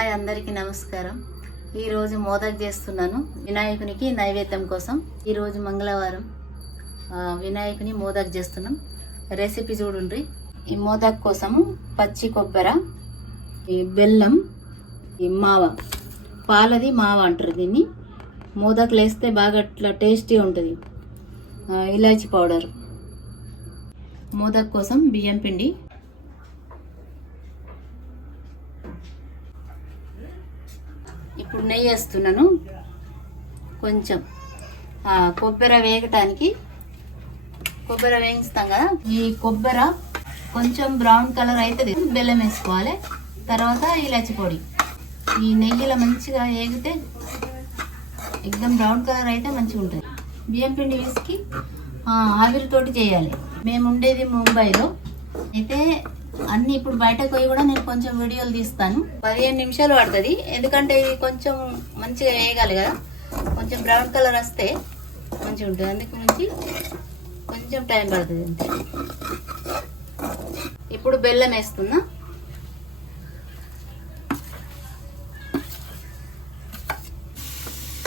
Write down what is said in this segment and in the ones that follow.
Hi అందరికీ నమస్కారం. ఈరోజు మోదక్ చేస్తున్నాను వినాయకునికి నైవేద్యం కోసం. ఈరోజు మంగళవారం వినాయకుని మోదక్ చేస్తున్నాం. రెసిపీ చూడండి. ఈ మోదక్ కోసము పచ్చి కొబ్బరి, ఈ బెల్లం, ఈ మావ, పాలది మావ అంటారు దీన్ని. మోదకులు వేస్తే బాగా అట్లా టేస్టీ ఉంటుంది. ఇలాచి పౌడర్, మోదక్ కోసం బియ్యం పిండి, ఇప్పుడు నెయ్యి వేస్తున్నాను కొంచెం. కొబ్బరి వేగటానికి కొబ్బరి వేయిస్తాం కదా, ఈ కొబ్బరి కొంచెం బ్రౌన్ కలర్ అవుతుంది, బెల్లం వేసుకోవాలి. తర్వాత ఇలాచి పొడి ఈ నెయ్యిలో మంచిగా వేగితే ఎక్దమ్ బ్రౌన్ కలర్ అయితే మంచిగా ఉంటుంది. బియ్యం పిండి వేసి ఆవిరితోటి చేయాలి. మేము ఉండేది ముంబైలో అయితే అన్ని ఇప్పుడు బయటకు పోయి కూడా నేను కొంచెం వీడియోలు తీస్తాను. 15 నిమిషాలు పడుతుంది, ఎందుకంటే ఇది కొంచెం మంచిగా వేయగాలి కదా. కొంచెం బ్రౌన్ కలర్ వస్తే మంచిగా ఉంటుంది, అందుకు నుంచి కొంచెం టైం పడుతుంది అంతే. ఇప్పుడు బెల్లం వేస్తున్నా.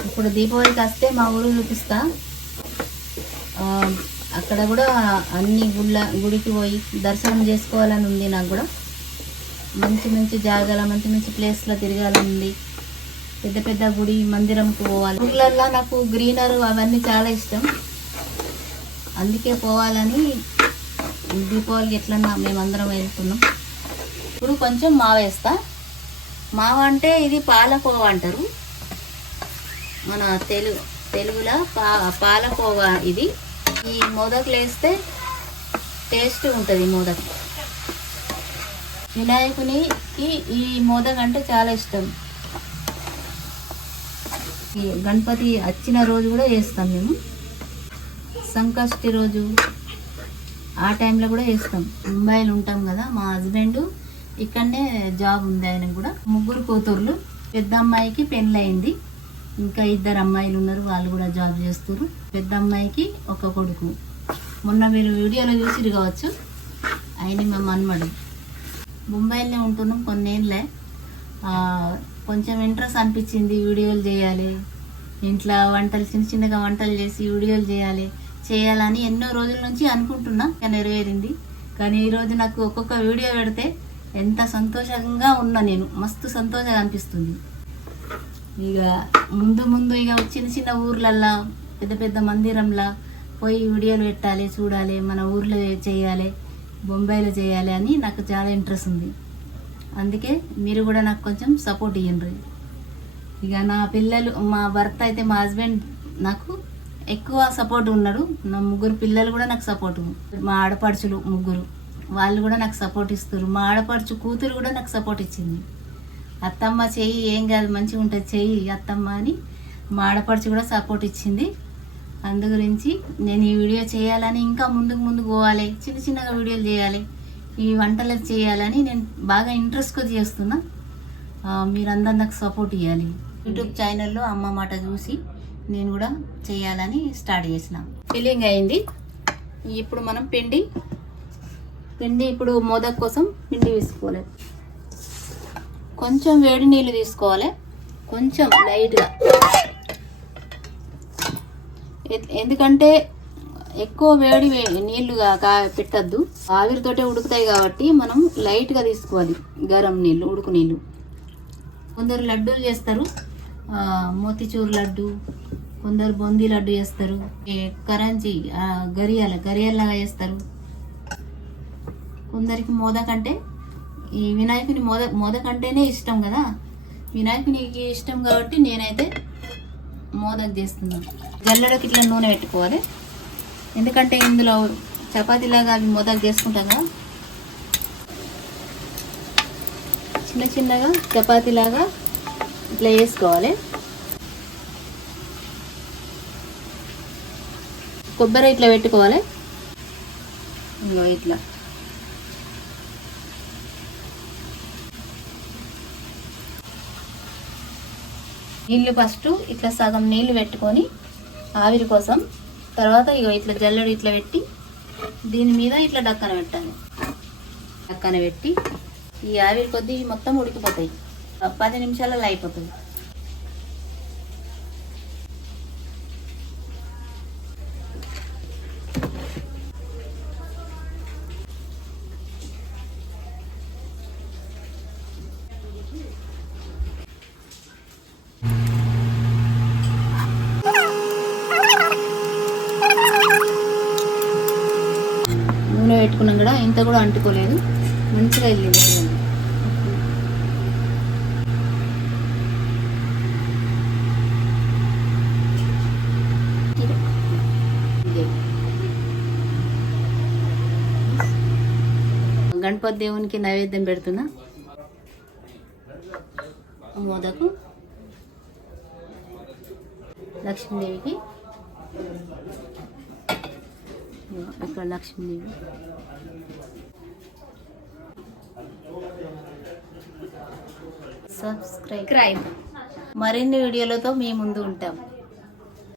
ఇప్పుడు దీపావళికి వస్తే మా ఊరు చూపిస్తా. అక్కడ కూడా అన్ని గుడికి పోయి దర్శనం చేసుకోవాలని ఉంది. నాకు కూడా మంచి మంచి జాగాల, మంచి మంచి ప్లేస్లో తిరగాలని ఉంది. పెద్ద పెద్ద గుడి మందిరంకి పోవాలి. ఊళ్ళల్లో నాకు గ్రీనరు అవన్నీ చాలా ఇష్టం, అందుకే పోవాలని దీపావళికి ఎట్లన్నా మేమందరం వెళ్తున్నాం. ఇప్పుడు కొంచెం మావ వేస్తా. మావ అంటే ఇది పాలకోవా అంటారు మన తెలుగులో పాలకోవా. ఇది ఈ మోదకులు వేస్తే టేస్ట్ ఉంటుంది. మోదక్ వినాయకునికి ఈ మోదక్ అంటే చాలా ఇష్టం. ఈ గణపతి వచ్చిన రోజు కూడా వేస్తాం మేము. సంకష్టి రోజు ఆ టైంలో కూడా వేస్తాం. ముంబైలో ఉంటాం కదా, మా హస్బెండ్ ఇక్కడనే జాబ్ ఉంది. ఆయన కూడా 3 కూతుర్లు. పెద్ద అమ్మాయికి పెళ్ళయింది, ఇంకా 2 అమ్మాయిలు ఉన్నారు, వాళ్ళు కూడా జాబ్ చేస్తారు. పెద్ద అమ్మాయికి ఒక కొడుకు. మొన్న మీరు వీడియోలో చూసిరు కావచ్చు, ఆయన మా మన్మడు. ముంబైలోనే ఉంటున్నాం కొన్నేళ్ళే. కొంచెం ఇంట్రెస్ట్ అనిపించింది, వీడియోలు చేయాలి, ఇంట్లో వంటలు చిన్న చిన్నగా వంటలు చేసి వీడియోలు చేయాలని ఎన్నో రోజుల నుంచి అనుకుంటున్నా. నెరవేరింది. కానీ ఈరోజు నాకు ఒక్కొక్క వీడియో పెడితే ఎంత సంతోషంగా ఉన్నా, నేను మస్తు సంతోషంగా అనిపిస్తుంది. ఇక ముందు ఇక చిన్న చిన్న ఊర్లల్లో, పెద్ద పెద్ద మందిరంలో పోయి వీడియోలు పెట్టాలి, చూడాలి, మన ఊర్లో చేయాలి, బొంబాయిలో చేయాలి అని నాకు చాలా ఇంట్రెస్ట్ ఉంది. అందుకే మీరు కూడా నాకు కొంచెం సపోర్ట్ ఇవ్వండి. ఇక నా పిల్లలు, మా భర్త అయితే, మా హస్బెండ్ నాకు ఎక్కువ సపోర్ట్ ఉన్నాడు. నా 3 పిల్లలు కూడా నాకు సపోర్ట్. మా ఆడపడుచులు 3, వాళ్ళు కూడా నాకు సపోర్ట్ ఇస్తారు. మా ఆడపడుచు కూతురు కూడా నాకు సపోర్ట్ ఇచ్చింది. అత్తమ్మ చెయ్యి, ఏం కాదు, మంచిగా ఉంటుంది, చెయ్యి అత్తమ్మ అని మా ఆడపడుచు కూడా సపోర్ట్ ఇచ్చింది. అందు గురించి నేను ఈ వీడియో చేయాలని, ఇంకా ముందుకు పోవాలి, చిన్న చిన్నగా వీడియోలు చేయాలి, ఈ వంటలు చేయాలని నేను బాగా ఇంట్రెస్ట్గా చేస్తున్నా. మీరందరూ నాకు సపోర్ట్ ఇవ్వాలి. యూట్యూబ్ ఛానల్లో అమ్మ మాట చూసి నేను కూడా చేయాలని స్టార్ట్ చేసిన. ఫిల్లింగ్ అయింది. ఇప్పుడు మనం పిండి ఇప్పుడు మోదక్ కోసం పిండి వేసుకోవాలి. కొంచెం వేడి నీళ్ళు తీసుకోవాలి, కొంచెం లైట్గా. ఎందుకంటే ఎక్కువ వేడి నీళ్లుగా పెట్టద్దు, ఆవిరితోటే ఉడుకుతాయి కాబట్టి మనం లైట్గా తీసుకోవాలి. గరం నీళ్ళు, ఉడుకు నీళ్ళు. కొందరు లడ్డూలు చేస్తారు, మోతిచూర్ లడ్డు, కొందరు బొంది లడ్డు చేస్తారు, కరంజీ గరియాలలాగా చేస్తారు. కొందరికి మోదక్ అంటే, ఈ వినాయకుని మోదక్ అంటేనే ఇష్టం కదా. వినాయకునికి ఇష్టం కాబట్టి నేనైతే మోదక్ చేస్తున్నాను. జల్లెడకి ఇట్లా నూనె పెట్టుకోవాలి, ఎందుకంటే ఇందులో చపాతీలాగా అవి మోదక్ చేసుకుంటాం కదా. చిన్న చిన్నగా చపాతీలాగా ఇట్లా వేసుకోవాలి. కొబ్బరి ఇట్లా పెట్టుకోవాలి. ఇట్లా నీళ్ళు ఫస్ట్ ఇట్లా సగం నీళ్ళు పెట్టుకొని ఆవిరి కోసం, తర్వాత ఇట్లా జల్లెడు ఇట్లా పెట్టి దీని మీద ఇట్లా డక్కన పెట్టాలి. డక్కన పెట్టి ఈ ఆవిరి కొద్దీ మొత్తం ఉడికిపోతాయి. 10 నిమిషాలలో అయిపోతుంది. నూనె పెట్టుకున్నాం కూడా, ఇంత కూడా అంటుకోలేదు, మంచిగా వెళ్ళింది. గణపతి దేవునికి నైవేద్యం పెడుతున్నా. మోదకు, లక్ష్మీదేవికి, ఇక్కడ లక్ష్మీదేవి. సబ్స్క్రైబ్. మరిన్ని వీడియోలతో మీ ముందు ఉంటాం.